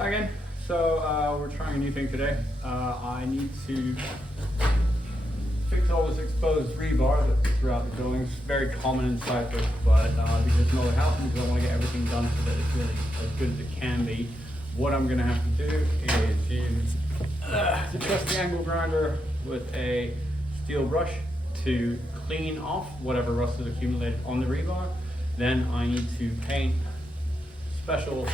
Again, so we're trying a new thing today. I need to fix all this exposed rebar that's throughout the building. It's very common in Cyprus, but because no other house, because I want to get everything done so that it's really as good as it can be. What I'm going to have to do is adjust the angle grinder with a steel brush to clean off whatever rust has accumulated on the rebar. Then I need to paint special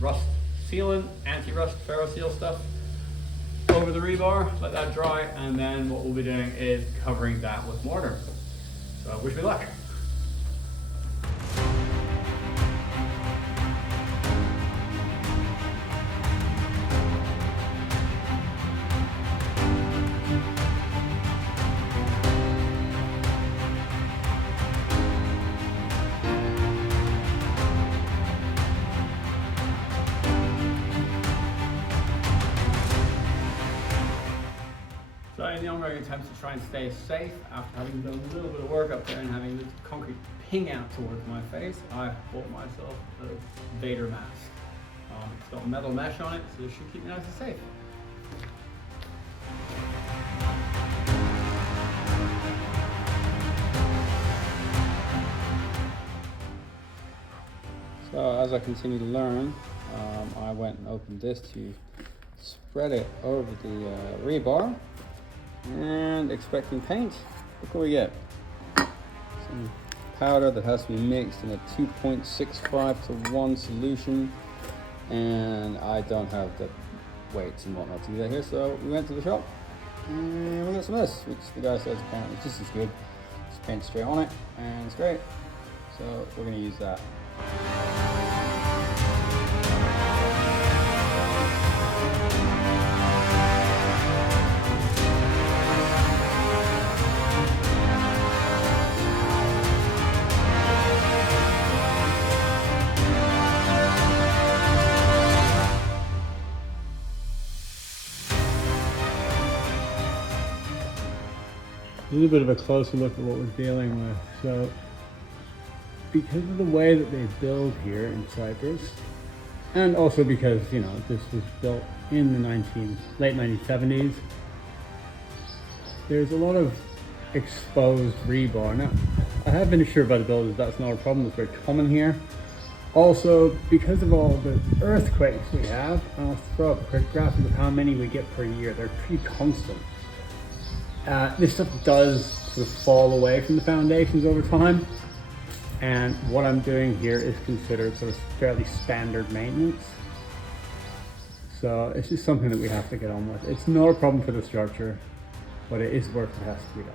rust sealant, anti-rust ferroseal stuff over the rebar, let that dry, and then what we'll be doing is covering that with mortar. So wish me luck. So in the ongoing attempts to try and stay safe, after having done a little bit of work up there and having the concrete ping out towards my face, I bought myself a Vader mask. It's got metal mesh on it, so it should keep me nice and safe. So as I continue to learn, I went and opened this to spread it over the rebar. And expecting paint. Look what we get. Some powder that has to be mixed in a 2.65 to 1 solution. And I don't have the weights and whatnot to do that here, so we went to the shop and we got some of this, which the guy says apparently it's just as good. Just paint straight on it and it's great. So we're going to use that. A little bit of a closer look at what we're dealing with. So, because of the way that they build here in Cyprus, and also because, you know, this was built in the late 1970s, there's a lot of exposed rebar. Now, I have been assured by the builders that's not a problem, it's very common here. Also, because of all the earthquakes we have, I'll throw up a quick graphic of how many we get per year. They're pretty constant. This stuff does sort of fall away from the foundations over time, and what I'm doing here is considered sort of fairly standard maintenance. So it's just something that we have to get on with. It's not a problem for the structure, but it is work that has to be done.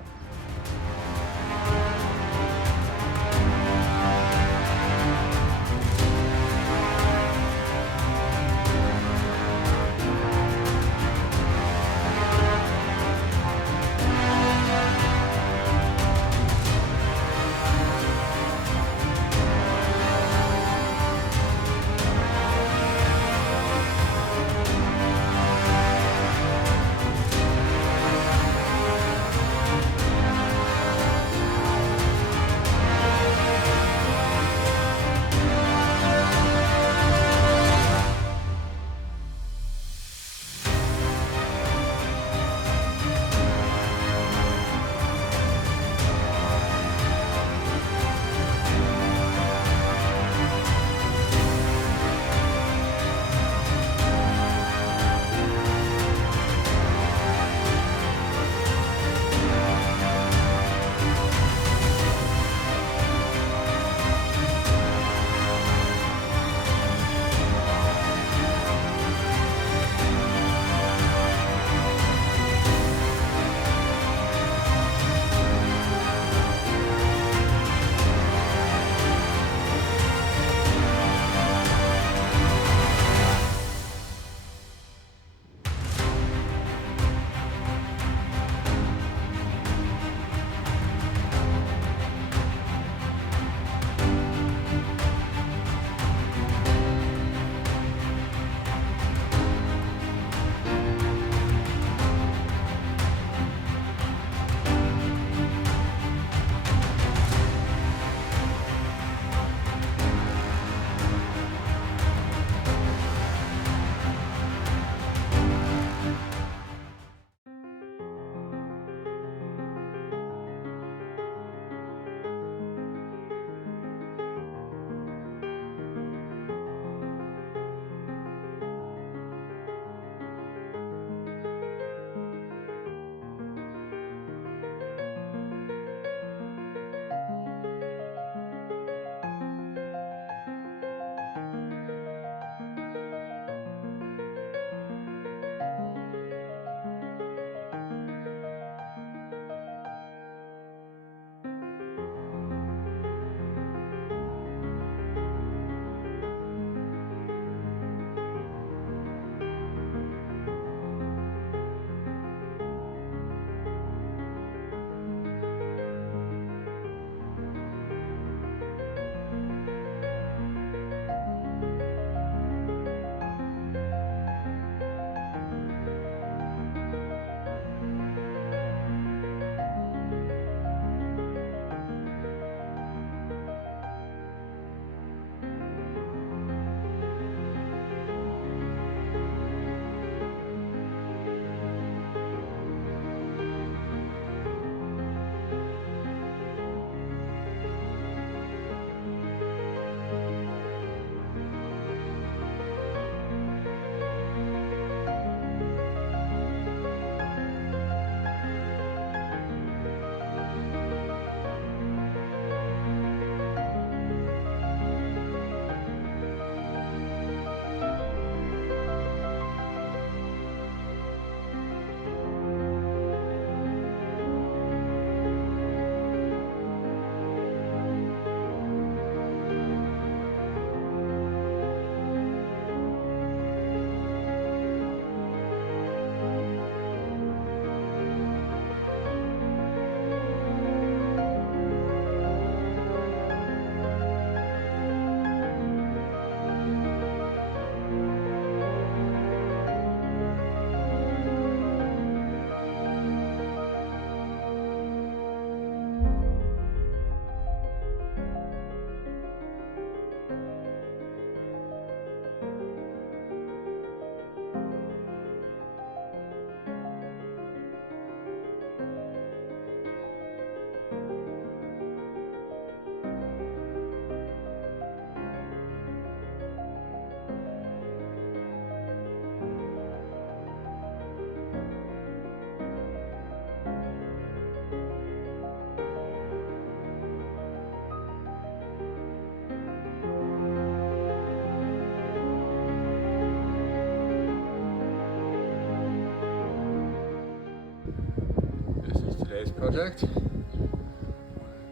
project.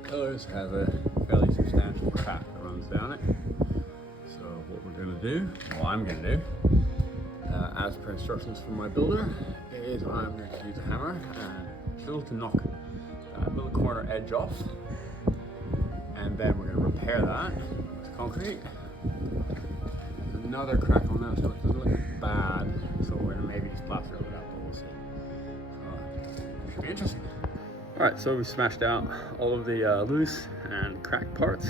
Pillars has a fairly substantial crack that runs down it. So what we're going to do, well I'm going to do, as per instructions from my builder, is I'm going to use a hammer and chisel to knock that little corner edge off. And then we're going to repair that with concrete. There's another crack on that, so it doesn't look bad. So we're going to maybe just plaster over that, but we'll see. It should be interesting. Alright, so we smashed out all of the loose and cracked parts,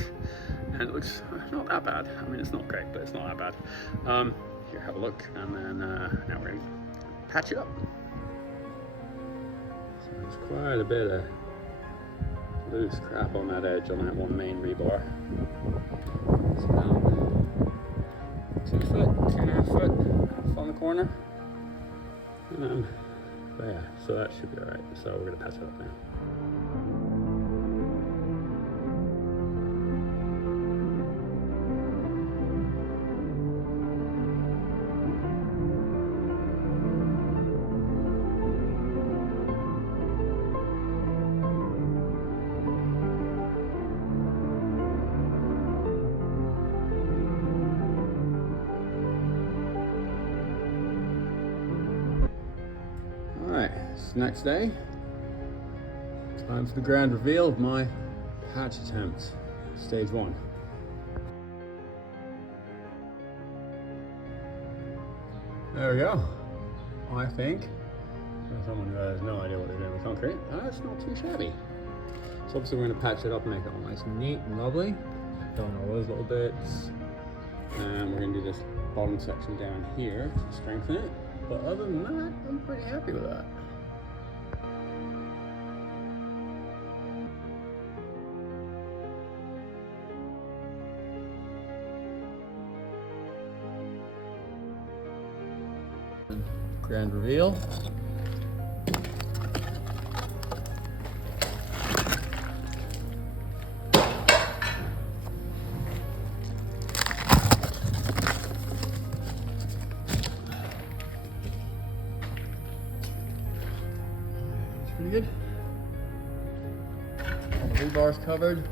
and it looks not that bad. I mean, it's not great, but it's not that bad. Here, have a look, and then now we're going to patch it up. So there's quite a bit of loose crap on that edge on that one main rebar. It's about 2 foot, 2.5 foot on the corner. But yeah, so that should be alright. So we're going to patch it up now. Alright, it's the next day. Time for the grand reveal of my patch attempt. Stage 1. There we go. I think, for someone who has no idea what they're doing with concrete, that's not too shabby. So obviously we're going to patch it up and make it all nice and neat and lovely. Fill in all those little bits. And we're going to do this bottom section down here to strengthen it. But other than that, I'm pretty happy with that. Grand reveal. Pretty good. All the rebar's covered.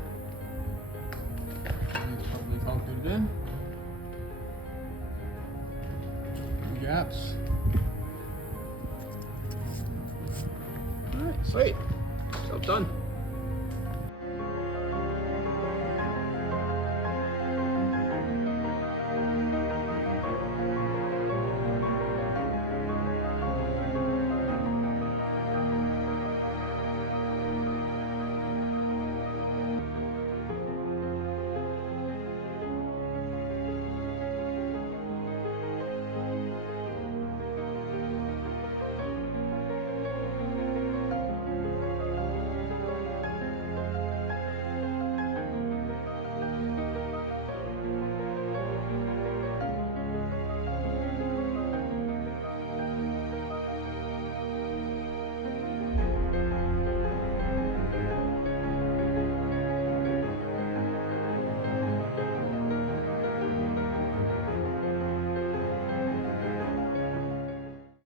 Probably concreted in. No gaps. Alright, sweet. Job done.